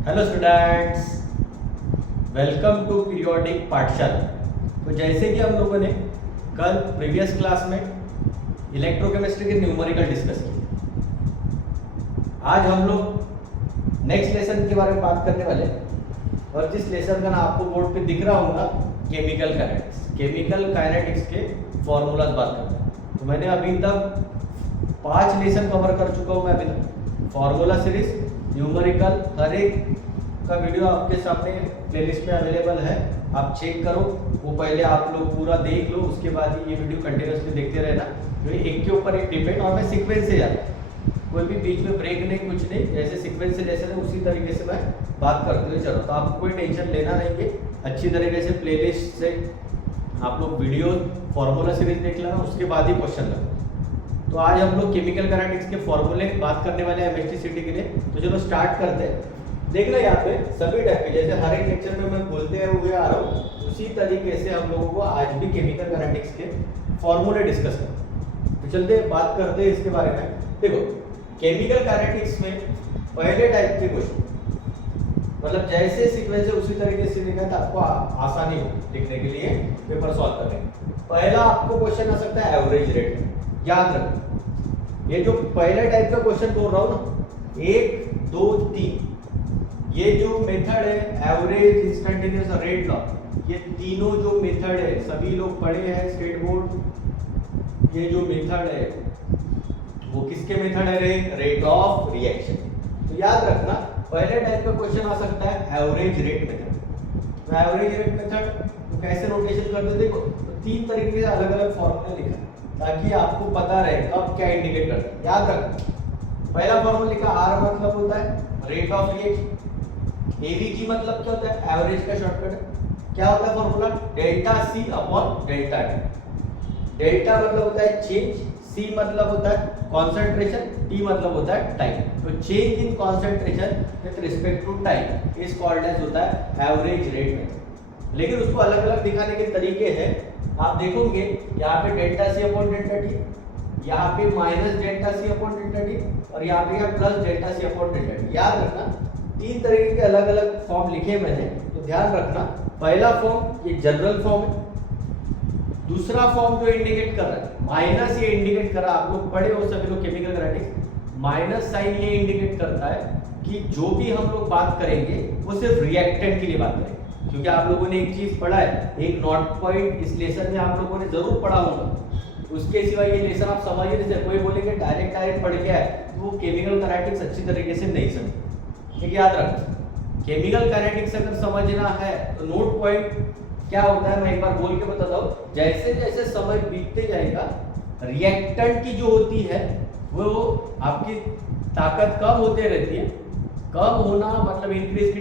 Hello students, welcome to Periodic Pathshala. तो जैसे कि हम लोगों ने कल प्रीवियस क्लास में इलेक्ट्रोकेमिस्ट्री के न्यूमेरिकल डिस्कस किए, आज हम लोग नेक्स्ट लेसन के बारे में बात करने वाले हैं। और जिस लेसन का नाम आपको बोर्ड पे दिख रहा होगा, केमिकल काइनेटिक्स के फॉर्मूलाज बात करते हैं। तो मैंने अभी तक 5 लेसन कवर कर चुका हूँ मैं अभी तक। फॉर्मूला सीरीज, न्यूमेरिकल, हर एक का वीडियो आपके सामने प्लेलिस्ट में अवेलेबल है, आप चेक करो। वो पहले आप लोग पूरा देख लो, उसके बाद ही ये वीडियो कंटिन्यूसली देखते रहना। तो एक के ऊपर एक डिपेंड, और मैं सीक्वेंस से जाता हूँ, कोई भी बीच में ब्रेक नहीं, कुछ नहीं, जैसे सीक्वेंस से जैसे ना उसी तरीके से मैं बात करते हुए चलो। तो आपको कोई टेंशन लेना नहीं है, अच्छी तरीके से प्लेलिस्ट से आप लोग वीडियो फॉर्मूला सीरीज देख लेना, उसके बाद ही क्वेश्चन लगना। तो आज हम लोग केमिकल काइनेटिक्स के फॉर्मूले बात करने वाले हैं एमएचटीसीटी के लिए। तो चलो स्टार्ट करते हैं। देखना यहाँ पे सभी टाइप के, जैसे हर एक लेक्चर में मैं बोलते हुए आ रहा हूँ, उसी तरीके से हम लोगों को आज भी केमिकल काइनेटिक्स के फॉर्मूले डिस्कस करते। तो चलते बात करते हैं इसके बारे में। देखो, केमिकल काइनेटिक्स में पहले टाइप के क्वेश्चन, मतलब जैसे सीक्वेंस है उसी तरीके से लिखा है तो आपको आसानी हो लिखने के लिए, पेपर सॉल्व करने। पहला आपको क्वेश्चन आ सकता है एवरेज रेट। याद रखो, ये जो पहले टाइप का क्वेश्चन बोल रहा हूँ ना, 1 2 3, ये जो मेथड है एवरेज, इंस्टेंटेनियस और रेट लॉ, ये तीनों जो मेथड है सभी लोग पढ़े हैं स्टेट बोर्ड। ये जो मेथड है वो किसके मेथड है? Rate of reaction. तो याद रखना, पहले टाइप का क्वेश्चन आ सकता है एवरेज रेट मेथड। तो एवरेज रेट मेथड तो कैसे नोटेशन करते? देखो, तो 3 तरीके से अलग अलग फॉर्मूला लिखा है ताकि आपको पता रहे कब क्या इंडिकेट करता है। याद रखना, पहला फॉर्मूला लिखा, आर मतलब होता है रेट ऑफ रिएक्शन, एवीजी मतलब क्या होता है? एवरेज का शॉर्टकट है। क्या होता है formula? Delta C upon delta T. डेल्टा मतलब होता है चेंज, सी मतलब होता है कंसंट्रेशन, टी मतलब होता है टाइम। तो change in concentration with respect to time is called as होता है एवरेज रेट मेथड। लेकिन उसको अलग अलग दिखाने के तरीके हैं। आप देखोगे यहाँ पे delta C upon delta T, यहाँ पे minus delta C upon delta T, और यहाँ पे plus delta C upon delta T. याद रखना, 3 तरीके के अलग अलग फॉर्म लिखे मैंने, तो ध्यान रखना। पहला फॉर्म ये जनरल फॉर्म है, दूसरा फॉर्म जो इंडिकेट कर रहा है माइनस, ये इंडिकेट कर रहा है, आप लोग पढ़े हो सभी लोग केमिकल काइनेटिक्स, माइनस साइन ये इंडिकेट करता है कि जो भी हम लोग बात करेंगे वो सिर्फ रिएक्टेंट के लिए बात करेंगे। क्योंकि आप लोगों ने एक चीज पढ़ा है, एक नॉट पॉइंट इस लेसन में आप लोगों ने जरूर पढ़ा होगा, उसके सिवा ये लेसन आप समझ ही नहीं सकते। कोई बोलेंगे डायरेक्ट पढ़ के आए तो वो केमिकल काइनेटिक्स अच्छी तरीके से नहीं समझे। ठीक, याद रखना, केमिकल काइनेटिक्स अगर समझना है तो नोट पॉइंट क्या होता है मैं एक बार बोल के बताता हूँ। जैसे जैसे समय बीतते जाएगा, रिएक्टेंट की जो होती है वो आपकी ताकत कम होते रहती है। कम होना मतलब इंक्रीज की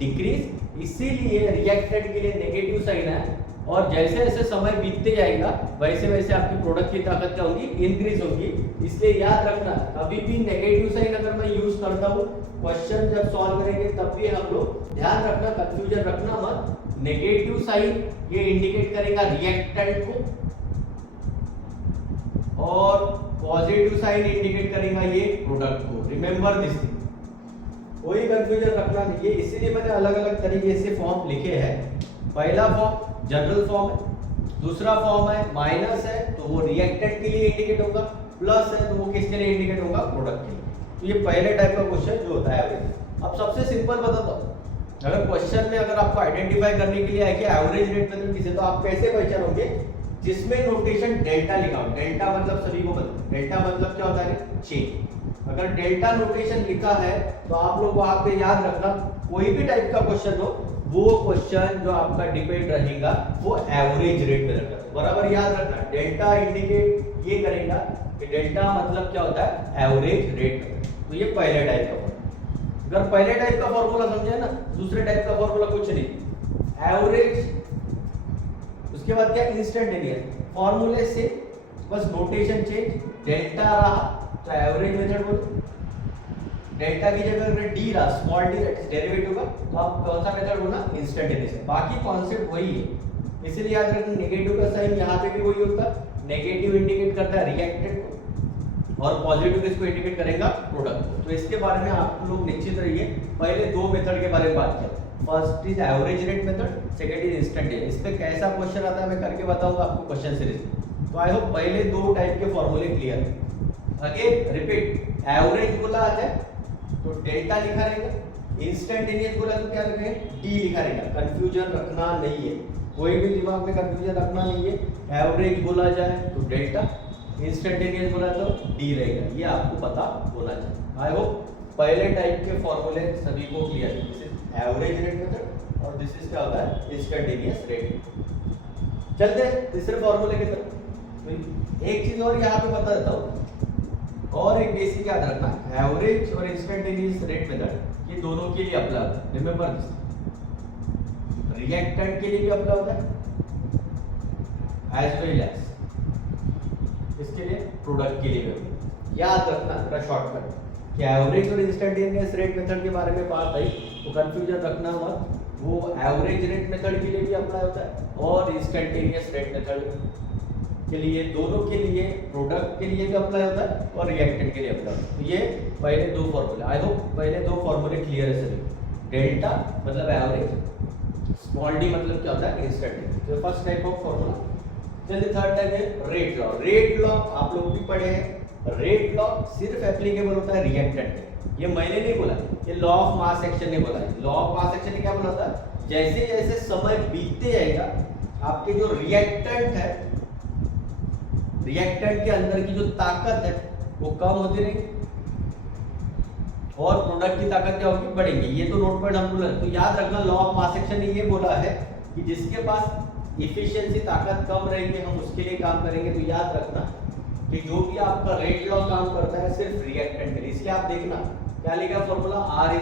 डिक्रीज, इसीलिए रिएक्टेंट के लिए नेगेटिव साइन है। और जैसे जैसे समय बीतते जाएगा वैसे वैसे आपकी प्रोडक्ट की ताकत क्या होगी? इंक्रीज होगी। इसलिए याद रखना, कभी भी नेगेटिव साइन अगर मैं यूज करता हूँ, क्वेश्चन जब सॉल्व करेंगे तब भी हम लोग ध्यान रखना, कंफ्यूजन रखना मत। नेगेटिव साइन ये इंडिकेट करेगा रिएक्टेंट को, और पॉजिटिव साइन इंडिकेट करेगा ये प्रोडक्ट को। रिमेंबर दिस थिंग, कोई कंफ्यूजन रखना नहीं है। इसीलिए मैंने अलग अलग तरीके से फॉर्म लिखे हैं। पहला फॉर्म जनरल फॉर्म है, दूसरा फॉर्म है माइनस है तो वो रिएक्टेंट के लिए इंडिकेट होगा, प्लस है तो वो किसके लिए इंडिकेट होगा? प्रोडक्ट के लिए। तो ये पहले टाइप का क्वेश्चन जो होता है। अब सबसे सिंपल बताता हूँ, अगर क्वेश्चन में अगर आपको आइडेंटिफाई करने के लिए है कि एवरेज रेट मेथड किसे, तो आप कैसे पहचानोगे? जिसमें नोटेशन डेल्टा लिखा हो। डेल्टा मतलब सभी को पता है, डेल्टा मतलब क्या होता है? चेंज। अगर डेल्टा नोटेशन लिखा है तो आप लोग वहां पे याद रखना, कोई भी टाइप का क्वेश्चन हो, वो क्वेश्चन जो आपका डिपेंड रहेगा वो एवरेज रेट में रहेगा। बराबर याद रखना, डेल्टा इंडिकेट ये करेगा कि डेल्टा मतलब क्या होता है? Average rate. तो ये पहले टाइप का फॉर्मूला। अगर पहले टाइप का फॉर्मूला समझे ना, दूसरे टाइप का फॉर्मूला कुछ नहीं, एवरेज, उसके बाद क्या? इंस्टेंटेनियस। फॉर्मूले से बस नोटेशन चेंज, डेल्टा रहा तो एवरेज मेथड बोलो, डेल्टा की जगह अगर डी रहा, स्मॉल डी डेरिवेटिव का, तो आप कौन सा मेथड बोलना? इंस्टेंटेनियस। बाकी कॉन्सेप्ट वही है। इसलिए याद रखना, नेगेटिव का साइन यहाँ पे भी वही होता है, नेगेटिव इंडिकेट करता है रिएक्टेंट को, और पॉजिटिव किसको इंडिकेट करेगा, प्रोडक्ट को। तो इसके बारे में आप लोग निश्चित रहिए। पहले दो मेथड के बारे में बात किया, first is average rate method, second is instantaneous. इस पे कैसा क्वेश्चन आता है मैं करके बताऊंगा आपको क्वेश्चन सीरीज में। तो आई होप पहले दो टाइप के फॉर्मूले क्लियर है। अगेन रिपीट, एवरेज बोला है तो डेल्टा लिखा रहेगा, इंस्टेंटेनियस बोला तो क्या लिखेंगे, डी लिखा रहेगा। कंफ्यूजन रखना नहीं है, कोई भी दिमाग में कंफ्यूजन रखना नहीं है। एवरेज बोला जाए तो डेल्टा, इंस्टेंटेनियस बोला तो डी रहेगा, ये आपको पता होना चाहिए। आई होप पहले टाइप के फॉर्मूले सभी को क्लियर है। This is average rate method और दिस इज क्या होता है, इंस्टेंटेनियस रेट। चलते हैं तीसरे फॉर्मूले की तरफ। एक चीज और यहाँ पे बता देता हूँ, और एक बेसिक याद रखना, एवरेज और इंस्टेंटेनियस रेट मेथड ये दोनों के लिए अप्लाई होता है। रिमेंबर दिस, रिएक्टेंट के लिए भी अप्लाई होता है एज वेल एज इसके लिए प्रोडक्ट के लिए भी। याद रखना थोड़ा शॉर्टकट कि एवरेज और इंस्टेंटेनियस रेट मेथड के बारे में बात आई तो कंफ्यूजन रखना मत। वो एवरेज रेट मेथड के लिए भी अप्लाई होता है और इंस्टेंटेनियस रेट मेथड के लिए, दोनों के लिए, प्रोडक्ट के लिए भी अप्लाई होता है और रिएक्टेंट के लिए अप्लाई होता है। तो ये पहले दो फॉर्मूले, आई होप पहले दो फॉर्मूले क्लियर है सभी। डेल्टा मतलब एवरेज, स्मॉल डी मतलब क्या होता है, इंस्टेंटेनियस। तो फर्स्ट टाइप ऑफ फॉर्मूला। चलिए थर्ड टाइप है रेट लॉ। रेट लॉ आप लोग भी पढ़े हैं। रेट लॉ सिर्फ एप्लीकेबल होता है रिएक्टेंट पे। ये मैंने नहीं बोला, ये लॉ ऑफ मास एक्शन ने बोला है। लॉ ऑफ मास एक्शन ने क्या बोला था, जैसे जैसे समय बीतते जाएगा आपके जो रिएक्टेंट है, रिएक्टेंट के अंदर की जो ताकत है वो कम होती रहेगी और प्रोडक्ट की ताकत क्या होगी, बढ़ेंगी। ये तो नोट पॉइंट हम बोला। तो याद रखना लॉ ऑफ मास एक्शन ने ये बोला है कि जिसके पास इफिशिएंसी ताकत कम रहेगी हम उसके लिए काम करेंगे। तो याद रखना कि जो भी आपका रेट लॉ काम करता है सिर्फ रिएक्टेंट के लिए। इसलिए आप देखना क्या लिखा फॉर्मूला, R =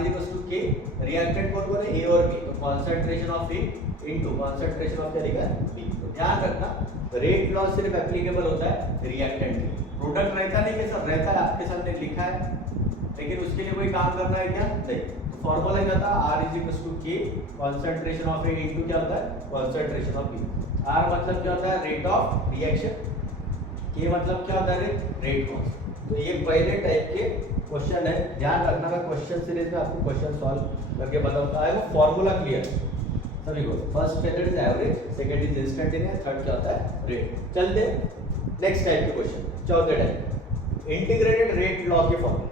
K, रिएक्टेंट कौन कौन है, A और B। तो concentration of A into concentration of क्या लिखा है, B। तो ध्यान रखना रेट लॉ सिर्फ एप्लीकेबल होता है रिएक्टेंट के लिए। प्रोडक्ट रहता नहीं है, सब रहता है, आपके सामने लिखा है, लेकिन उसके लिए कोई काम करना है क्या, नहीं। तो फॉर्मूला क्या था, R = K, concentration of A into क्या होता है, कंसंट्रेशन ऑफ B। R मतलब क्या होता है, रेट ऑफ रिएक्शन, K मतलब क्या होता है, रेट कॉस्ट। तो ये पहले टाइप के क्वेश्चन है, ध्यान रखना। मैं क्वेश्चन सीरीज में आपको क्वेश्चन सॉल्व करके बताऊंगा। आई वो फॉर्मूला क्लियर सभी को। First method is average, second is instantaneous, third क्या होता है, रेट। चलते नेक्स्ट टाइप के क्वेश्चन, चौथे टाइप, इंटीग्रेटेड रेट लॉ के फॉर्मूले।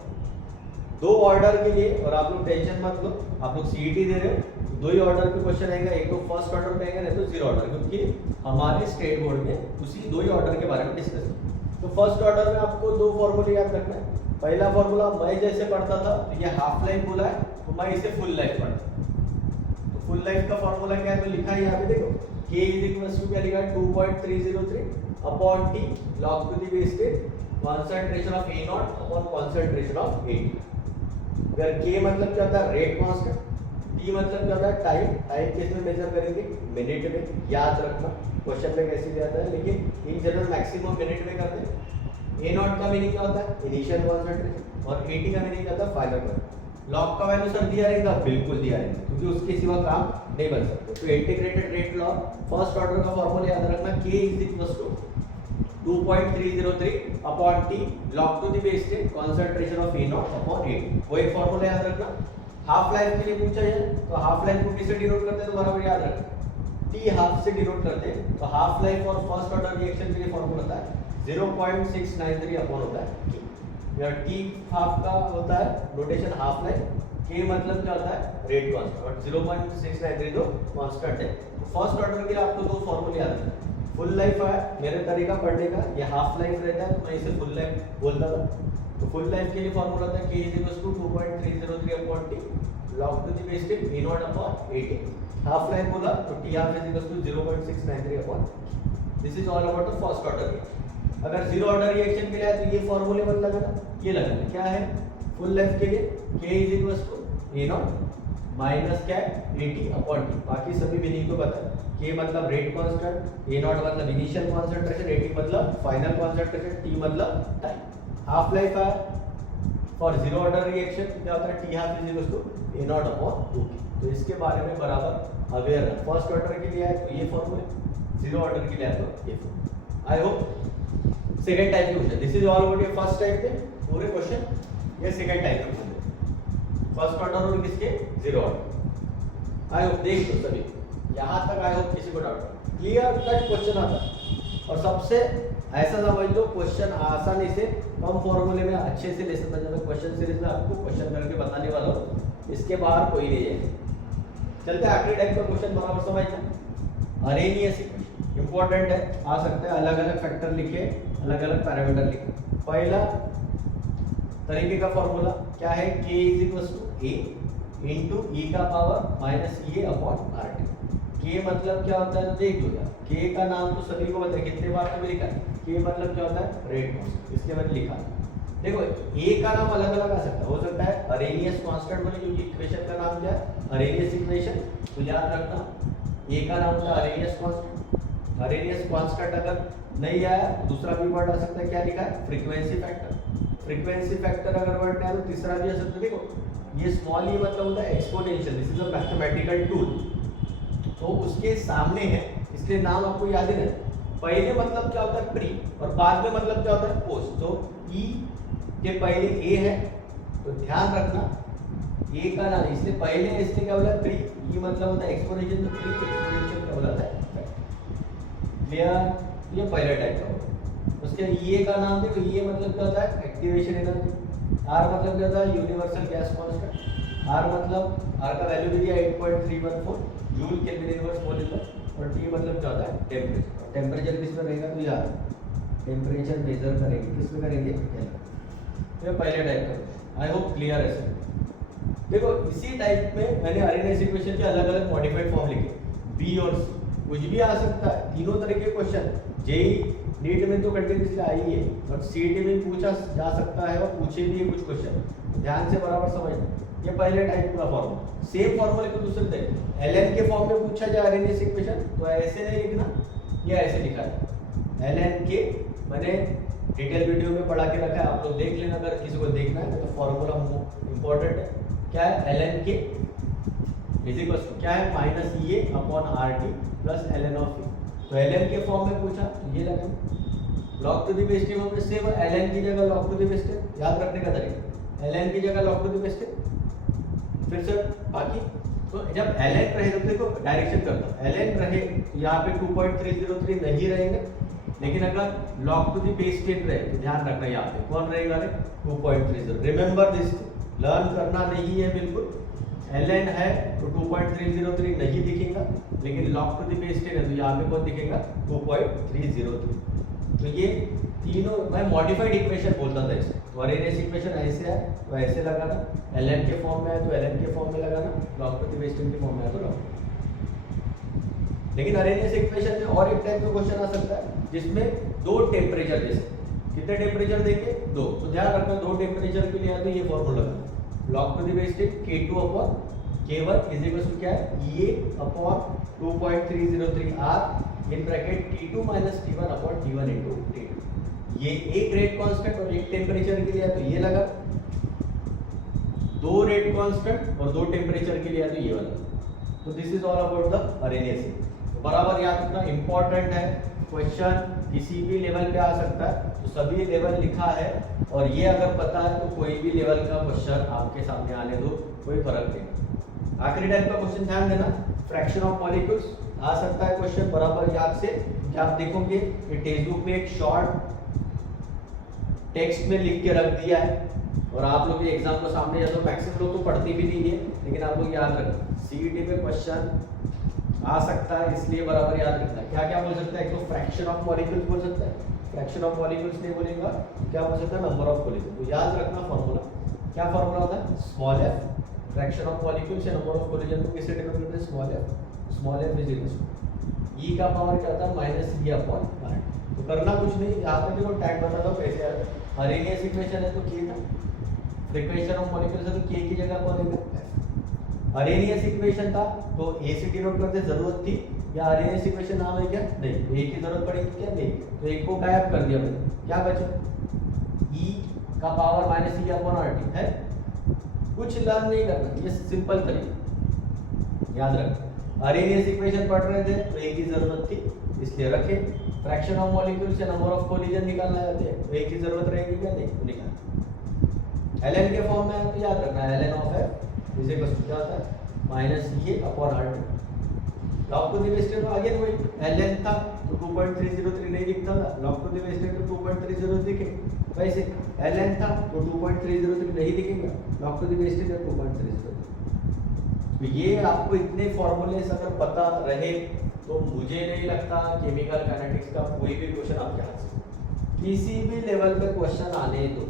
दो ऑर्डर के लिए, और आप लोग टेंशन मत लो, आप लोग सीईटी दे रहे हो, दो ही ऑर्डर पे क्वेश्चन आएगा, एक तो फर्स्ट ऑर्डर पे आएगा, नहीं तो जीरो ऑर्डर, क्योंकि हमारे स्टेट बोर्ड में उसी दो ही ऑर्डर के बारे में डिस्कस किया। तो फर्स्ट ऑर्डर में आपको दो फॉर्मूले याद रखना है। पहला फॉर्मूला मैं जैसे पढ़ता था, तो ये हाफ लाइफ बोला है, तो मैं इसे फुल लाइफ पढ़ता। तो फुल लाइफ का फॉर्मूला क्या है, तो लिखा है यहाँ पे देखो, K = क्या लिखा है, 2.303 upon T log to the base 10 concentration of A0 upon concentration of A। अगर K मतलब क्या होता है, रेट कांस्टेंट, T मतलब क्या होता है, टाइम। टाइम किस में मेजर करेंगे, मिनट में। याद रखना क्वेश्चन में कैसे दिया है, लेकिन इन जनरल मैक्सिमम मिनट में करते हैं। A0 का मीनिंग क्या होता है, इनिशियल कंसंट्रेशन, और AT का मीनिंग क्या होता है, फाइनल कंसंट्रेशन। लॉग का वैल्यू सर दिया रहेगा, बिल्कुल दिया रहेगा, क्योंकि उसके सिवा काम नहीं बन सकते। तो integrated rate law first order का फॉर्मूला याद रखना, K = 2.303 upon T log to the base 10 concentration of A0 upon A। वो एक फॉर्मूला याद रखना। हाफ लाइफ के लिए पूछा जाए तो हाफ लाइफ को किससे डिनोट करते हैं, तो बराबर याद रखना, T हाफ से डिनोट करते हैं। तो हाफ लाइफ और फर्स्ट ऑर्डर रिएक्शन के लिए फॉर्मूला होता है 0.693 अपॉन होता है K। यार T हाफ का होता है नोटेशन हाफ लाइफ, K मतलब क्या होता है, रेट कांस्टेंट, और 0.693 तो कांस्टेंट है। तो फर्स्ट ऑर्डर के लिए आपको दो फॉर्मूले याद रखना। फुल लाइफ है मेरे तरीका पढ़ने का, ये हाफ लाइफ रहता है, तो मैं इसे फुल लाइफ बोलता था। तो फुल लाइफ के लिए फॉर्मूला था K = 2.303 upon T log to the base 10 A0 upon AT। Half life बोला तो T half = 0.693 upon. This is all about the first order reaction. अगर जीरो ऑर्डर रिएक्शन के लिए है तो ये फॉर्मूले मत लगाना, ये लगाना क्या है, फुल लाइफ के लिए K = A0 माइनस क्या है, AT अपॉन T। बाकी सभी मीनिंग तो बता, K मतलब रेट कांस्टेंट, A0 मतलब इनिशियल कंसंट्रेशन, AT मतलब फाइनल कंसंट्रेशन, T मतलब टाइम। हाफ लाइफ है फॉर जीरो ऑर्डर रिएक्शन क्या होता है, T half = A0 upon 2K। तो इसके बारे में बराबर अवेयर है। फर्स्ट ऑर्डर के लिए है तो ये फॉर्मूले, जीरो ऑर्डर के लिए है तो ये फॉर्मूले। आई होप सेकंड टाइप के question, this is all about ये फर्स्ट टाइप के पूरे क्वेश्चन, ये सेकंड टाइप के क्वेश्चन, फर्स्ट ऑर्डर और किसके जीरो ऑर्डर। आई होप देख लो सभी यहाँ तक, आई होप किसी को डाउट क्लियर कट क्वेश्चन आता है। और सबसे ऐसा समझ लो क्वेश्चन आसानी से कम फॉर्मूले में अच्छे से ले सकता है। क्वेश्चन सीरीज में आपको क्वेश्चन करके बताने वाला हूँ, इसके बाहर कोई नहीं है। चलते हैं आखिरी टाइप का क्वेश्चन, बराबर समझना। अरेनियस इक्वेशन इंपॉर्टेंट है, आ सकता है अलग अलग फैक्टर लिखे, अलग अलग पैरामीटर लिखे। पहला तरीके का फॉर्मूला क्या है, k = a इंटू ई का power minus A upon R T. के मतलब क्या होता है तो देख लो यार, के का नाम तो सभी को पता है, कितने बार तो भी लिखा है। के मतलब क्या होता है, रेट कांस्टेंट, इसके बाद लिखा है। देखो ए का नाम अलग अलग आ सकता है, हो सकता है अरेनियस कांस्टेंट बोले, क्योंकि इक्वेशन का नाम क्या है, अरेनियस इक्वेशन। तो याद रखना ए का नाम होता है अरेनियस कांस्टेंट। अरेनियस कांस्टेंट अगर नहीं आया तो दूसरा भी वर्ड आ सकता है, क्या लिखा है, फ्रीक्वेंसी फैक्टर। फ्रीक्वेंसी फैक्टर अगर वर्ड नहीं आया तो तीसरा भी आ सकता है। देखो ये स्मॉल ई मतलब होता है exponential, this is a mathematical tool, तो उसके सामने है, इसलिए नाम आपको याद है। पहले मतलब क्या होता है प्री, और बाद में मतलब क्या होता है पोस्ट। तो ई के पहले ए है, तो ध्यान रखना ए का नाम, इसलिए पहले इसने क्या बोला प्री, ई मतलब होता है एक्सपोनेंशियल, तो प्री एक्सपोनेंशियल क्या बोला है, क्लियर। ये पहला टाइप का होगा। उसके ये का नाम देखो, ये मतलब क्या होता है एक्टिवेशन एनर्जी। आर मतलब क्या होता है यूनिवर्सल गैस कांस्टेंट। आर मतलब आर का वैल्यू भी दिया 8.314 joule kelvin inverse mole litre. और टी मतलब क्या होता है टेम्परेचर। टेम्परेचर किस में रहेगा तो यार टेम्परेचर मेजर करेंगे, किस में करेंगे, तो ये पहले टाइप का। आई होप क्लियर है सर। देखो इसी टाइप में मैंने अरेनियस इक्वेशन के अलग अलग मॉडिफाइड फॉर्म लिखे, बी और सी, कुछ भी आ सकता है। तीनों तरह के क्वेश्चन जेई नीट में तो कंटिन्यूसली आई है, बट सीईटी में पूछा जा सकता है और पूछे भी है कुछ क्वेश्चन, ध्यान से बराबर समझना। ये पहले टाइप का फॉर्मूला, सेम फॉर्मूले को दूसरे देखो, एलएन के फॉर्म में पूछा जाए अरेनियस इक्वेशन तो ऐसे नहीं लिखना, ये ऐसे लिखा है। एलएन के मैंने डिटेल वीडियो में पढ़ा के रखा है, आप लोग देख लेना अगर किसी को देखना है तो। फॉर्मूला इंपॉर्टेंट है, क्या है, एलएन के इज इक्वल टू क्या है, minus A upon R T plus LN of A. तो एलएन के फॉर्म में पूछा तो ये लगा, लॉग टू द बेस 10 में सेम एलएन की जगह लॉग टू द बेस 10, याद रखने का तरीका, एलएन की जगह लॉग टू द बेस 10। फिर से बाकी, तो जब एलएन रहे तो देखो डायरेक्शन करता हूं, एलएन रहे तो यहाँ पे 2.303 नहीं रहेंगे, लेकिन अगर लॉग टू द बेस 10 रहे तो ध्यान रखना यहाँ पे कौन रहेगा रे, 2.30। रिमेंबर दिस, लर्न करना नहीं है बिल्कुल। एलएन है तो 2.303 नहीं दिखेगा, लेकिन लॉग टू द बेस 10 है तो यहाँ पे कौन दिखेगा, 2.303। तो ये तीनों मैं मॉडिफाइड इक्वेशन बोलता था इसे। तो अरेनियस इक्वेशन ऐसे है तो ऐसे लगाना, एलएन के फॉर्म में है तो एलएन के फॉर्म में लगाना, लॉग टू द बेस 10 के फॉर्म में है तो लॉग। लेकिन अरेनियस इक्वेशन में और एक टाइप का क्वेश्चन आ सकता है जिसमें दो टेम्परेचर जैसे, कितने टेम्परेचर देंगे, दो, तो ध्यान रखना दो टेम्परेचर के लिए है तो ये formula log to the base 10 K2 upon K1 is equal to क्या है, ये upon 2.303 R in bracket T2 minus T1 upon T1 into T2। ये एक रेट कांस्टेंट और एक टेम्परेचर के लिए है तो ये लगा, दो रेट कांस्टेंट और दो टेम्परेचर के लिए है तो ये वाला। तो this is all about the Arrhenius. तो बराबर याद रखना, इंपॉर्टेंट है क्वेश्चन, किसी भी लेवल पे आ सकता है, तो सभी लेवल लिखा है। और ये अगर पता है तो कोई भी लेवल का क्वेश्चन आपके सामने आने दो, कोई फर्क नहीं। आखिरी टाइप का क्वेश्चन ध्यान देना, फ्रैक्शन ऑफ मॉलिक्यूल्स आ सकता है क्वेश्चन, बराबर याद से। क्या आप देखोगे ये टेक्स्ट बुक में एक शॉर्ट टेक्स्ट में लिख के रख दिया है, और आप लोग एग्जाम को सामने या तो मैक्सिमम लोग तो पढ़ते भी नहीं है, लेकिन आप लोग याद रखना सीईटी पे क्वेश्चन आ सकता है, इसलिए बराबर याद रखना। क्या क्या बोल सकता है, एक तो फ्रैक्शन ऑफ मॉलिक्यूल्स बोल सकता है, फ्रैक्शन ऑफ मॉलिक्यूल्स नहीं बोलेगा, क्या बोल सकता है, नंबर ऑफ कोलिजन। तो याद रखना फॉर्मूला, क्या फॉर्मूला होता है, small F, fraction of molecules या नंबर ऑफ कोलिजन को किससे डिनोट करते हैं, small F is equal to E का पावर क्या होता है, माइनस ई अपॉन आर। तो करना कुछ नहीं, यहाँ पे देखो टैग बता दो कैसे आया। अरेनियस इक्वेशन है तो के था, फ्रीक्वेंशन ऑफ मॉलिक्यूल्स है तो के की जगह कौन लेगा, अरेनियस इक्वेशन था तो ए से डिनोट करते जरूरत थी, या अरेनियस इक्वेशन नाम है क्या, नहीं, ए की जरूरत पड़ेगी क्या, नहीं, तो एक को गायब कर दिया मैंने, क्या बचा, ई का पावर माइनस ई अपॉन आर टी है। कुछ लर्न नहीं करना, ये सिंपल तरीका याद रखना। अरेनियस इक्वेशन पढ़ रहे थे तो ए की जरूरत थी इसलिए रखे, फ्रैक्शन ऑफ मॉलिक्यूल से नंबर ऑफ कोलिजन निकालना है तो एक ही जरूरत रहेगी क्या? नहीं, तो निकाल। ln के फॉर्म में है तो याद रखना है ln of f is equal to क्या होता है माइनस ये upon r2। Log to the base 10 again वही ln था तो 2.303 नहीं दिखता था, लॉग टू द बेस 10 तो 2.30 दिखे। वैसे ln था तो 2.303 नहीं दिखेगा, लॉग टू द बेस 10 तो 2.303। तो ये आपको इतने फॉर्मूलेस अगर पता रहे तो मुझे नहीं लगता केमिकल काइनेटिक्स का कोई भी क्वेश्चन आपके हाथ से किसी भी लेवल पे क्वेश्चन आने दो,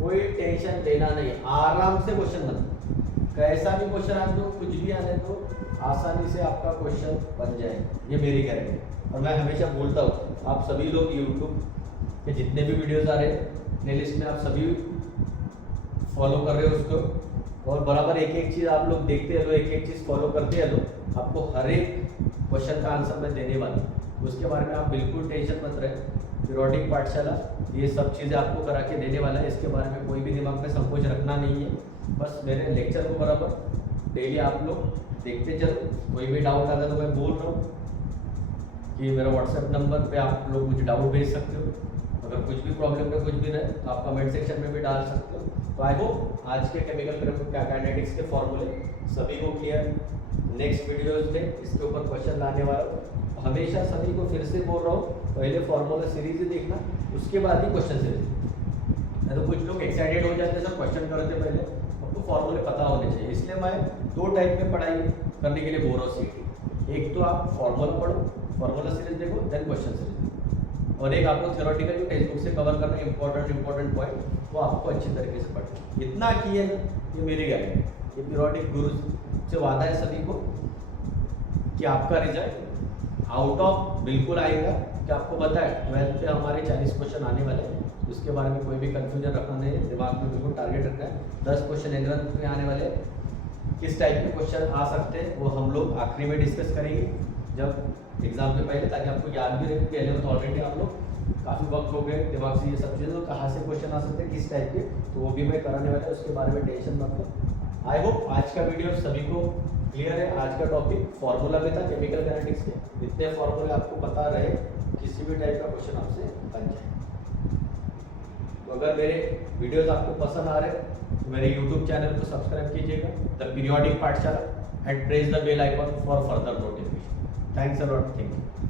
कोई टेंशन लेना नहीं, आराम से क्वेश्चन बन, कैसा भी क्वेश्चन आने दो, कुछ भी आने दो, आसानी से आपका क्वेश्चन बन जाए, ये मेरी गारंटी है। और मैं हमेशा बोलता हूँ आप सभी लोग यूट्यूब के जितने भी वीडियोस आ रहे हैं प्लेलिस्ट में आप सभी फॉलो कर रहे हो उसको, और बराबर एक एक चीज़ आप लोग देखते रहो, एक एक चीज़ फॉलो करते रहो, आपको हर एक क्वेश्चन का आंसर मैं देने वाला हूँ, उसके बारे में आप बिल्कुल टेंशन मत रहे। पीरियोडिक पाठशाला ये सब चीज़ें आपको करा के देने वाला है, इसके बारे में कोई भी दिमाग में संकोच रखना नहीं है। बस मेरे लेक्चर को बराबर डेली आप लोग देखते चलो, कोई भी डाउट आता तो मैं बोल रहा हूँ कि मेरा व्हाट्सएप नंबर पे आप लोग मुझे डाउट भेज सकते हो, अगर कुछ भी प्रॉब्लम है कुछ भी रहे तो आप कमेंट सेक्शन में भी डाल सकते हो। तो आई होप आज के केमिकल काइनेटिक्स के फॉर्मूले सभी को क्लियर, नेक्स्ट वीडियोस में इसके ऊपर क्वेश्चन लाने वाला हूँ। हमेशा सभी को फिर से बोल रहा हूँ पहले फॉर्मूला सीरीज देखना, उसके बाद ही क्वेश्चन सीरीज। नहीं तो कुछ लोग एक्साइटेड हो जाते हैं सर क्वेश्चन करते पहले, आपको फॉर्मूले पता होने चाहिए। इसलिए मैं दो टाइप में पढ़ाई करने के लिए बोल रहा हूँ, एक तो आप फॉर्मूला पढ़ो, फॉर्मूला सीरीज देखो, देन क्वेश्चन सीरीज, और एक आपको थ्योरेटिकल जो टेक्स्ट बुक से कवर करना इंपॉर्टेंट पॉइंट वो आपको अच्छी तरीके से पढ़ना। इतना किए ना ये मेरी गारंटी, ये पीरियोडिक गुरु से वादा है सभी को कि आपका रिजल्ट आउट ऑफ बिल्कुल आएगा। कि आपको पता है 12th पे हमारे 40 क्वेश्चन आने वाले हैं, उसके बारे में कोई भी कंफ्यूजन रखना नहीं है, दिमाग में बिल्कुल टारगेट रखना है। 10 क्वेश्चन एग्जाम में आने वाले हैं, किस टाइप के क्वेश्चन आ सकते हैं वो हम लोग आखिरी में डिस्कस करेंगे जब एग्जाम के पहले, ताकि आपको याद भी रहे कि 11th ऑलरेडी आप लोग काफ़ी वक्त हो गए दिमाग से ये सब चीज़ें, तो कहाँ से क्वेश्चन आ सकते हैं किस टाइप के, तो वो भी मैं कराने वाला है, उसके बारे में टेंशन मत लो। आई होप आज का वीडियो सभी को क्लियर है। आज का टॉपिक फॉर्मूला पे था केमिकल काइनेटिक्स के, इतने फॉर्मूले आपको पता रहे किसी भी टाइप का क्वेश्चन आपसे बन जाए। तो अगर मेरे वीडियोस आपको पसंद आ रहे हैं तो मेरे यूट्यूब चैनल को सब्सक्राइब कीजिएगा, the Periodic Pathshala, and press the bell icon for further notification. Thanks a lot, thank you.